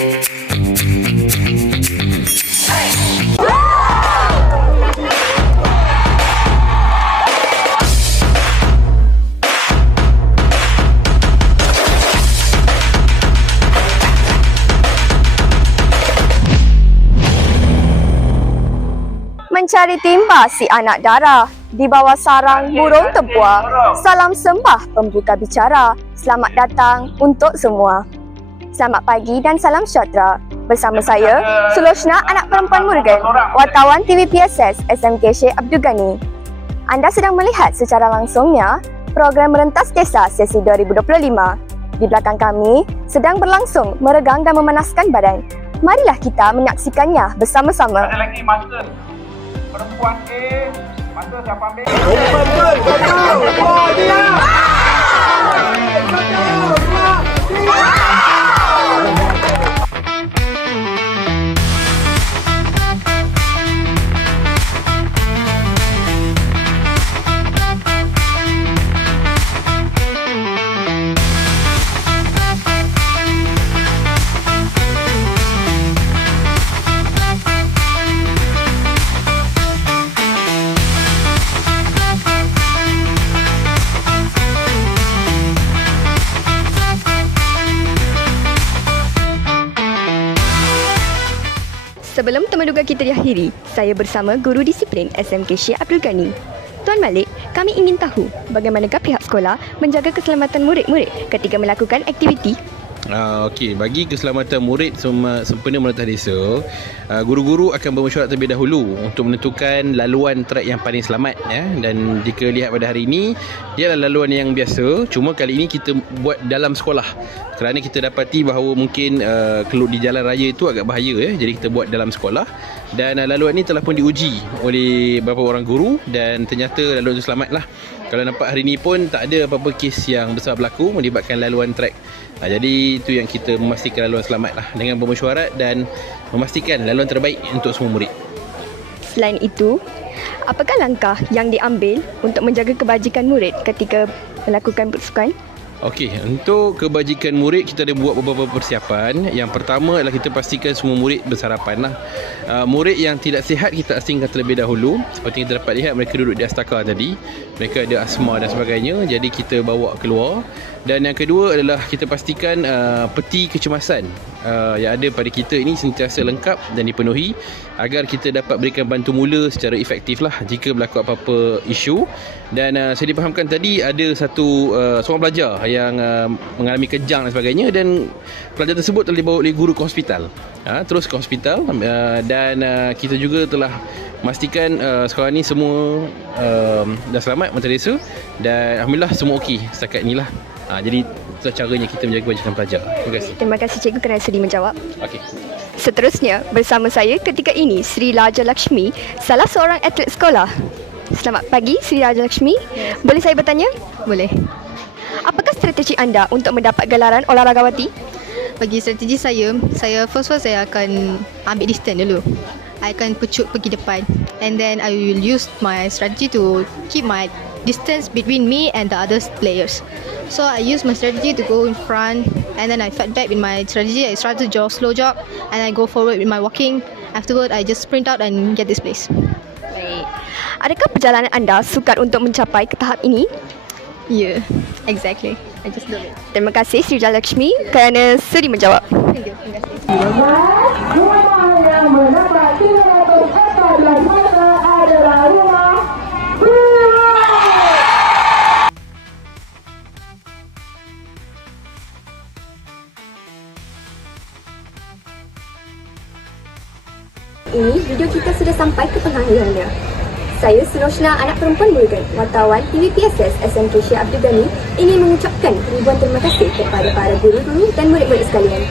Mencari timba si anak dara di bawah sarang burung tempua. Salam sembah pembuka bicara. Selamat datang untuk semua. Selamat pagi dan salam sejahtera. Bersama saya, Suloshna anak perempuan Murugan, wartawan TV PSS SMK Syekh Abdul Ghani. Anda sedang melihat secara langsungnya program Merentas Desa sesi 2025. Di belakang kami sedang berlangsung meregang dan memanaskan badan. Marilah kita menyaksikannya bersama-sama. Ada lagi masa perempuan A, masa siapa ambil? Sebelum temuduga kita diakhiri, saya bersama Guru Disiplin SMK Syekh Abdul Ghani. Tuan Malik, kami ingin tahu bagaimanakah pihak sekolah menjaga keselamatan murid-murid ketika melakukan aktiviti Uh, Okey, bagi keselamatan murid sem- sempena merentas desa, uh, guru-guru akan bermesyuarat terlebih dahulu untuk menentukan laluan trek yang paling selamat ya. Dan jika lihat pada hari ini, dia adalah laluan yang biasa, cuma kali ini kita buat dalam sekolah. Kerana kita dapati bahawa mungkin uh, kelut di jalan raya itu agak bahaya ya. Jadi kita buat dalam sekolah dan uh, laluan ini telah pun diuji oleh beberapa orang guru dan ternyata laluan itu selamatlah. Kalau nampak hari ini pun tak ada apa-apa kes yang besar berlaku melibatkan laluan trek. Ha, jadi itu yang kita memastikan laluan selamat lah dengan bermesyuarat dan memastikan laluan terbaik untuk semua murid. Selain itu, apakah langkah yang diambil untuk menjaga kebajikan murid ketika melakukan persukan? Okey, untuk kebajikan murid kita ada buat beberapa persiapan. Yang pertama adalah kita pastikan semua murid bersarapan lah. Uh, murid yang tidak sihat kita asingkan terlebih dahulu. Seperti kita dapat lihat mereka duduk di astaka tadi. Mereka ada asma dan sebagainya. Jadi kita bawa keluar. Dan yang kedua adalah kita pastikan uh, peti kecemasan uh, yang ada pada kita ini sentiasa lengkap dan dipenuhi agar kita dapat berikan bantu mula secara efektif lah jika berlaku apa-apa isu dan uh, saya dipahamkan tadi ada satu uh, seorang pelajar yang uh, mengalami kejang dan sebagainya dan pelajar tersebut telah dibawa oleh guru ke hospital ha, terus ke hospital uh, dan uh, kita juga telah memastikan uh, sekarang ni semua uh, dah selamat menteri desa dan Alhamdulillah semua okey setakat inilah ha, jadi itu caranya kita menjaga kebajikan pelajar terima kasih Terima kasih cikgu kerana sudi menjawab. okey Seterusnya, bersama saya ketika ini Sri Raja Lakshmi, salah seorang atlet sekolah. Selamat pagi Sri Raja Lakshmi. Boleh saya bertanya? Boleh. Apakah strategi anda untuk mendapat gelaran olahragawati? Bagi strategi saya, saya first first saya akan ambil distance dulu. I akan pecut pergi depan and then I will use my strategy to keep my distance between me and the other players. So I use my strategy to go in front and then I fight back with my strategy. I start to jog, slow jog and I go forward with my walking. Afterward, I just sprint out and get this place. Baik. Adakah perjalanan anda sukar untuk mencapai ke tahap ini? Yeah, exactly. I just do it. Terima kasih Sri Raja Lakshmi kerana sudi menjawab. Thank you. Terima kasih. Rumah yang mendapat 314 masa adalah rumah Ini video kita sudah sampai ke pengakhirannya. Saya Suloshna, anak perempuan Murugan, wartawan TVPSS SMK Syekh Abdul Ghani ingin mengucapkan ribuan terima kasih kepada para guru-guru dan murid-murid sekalian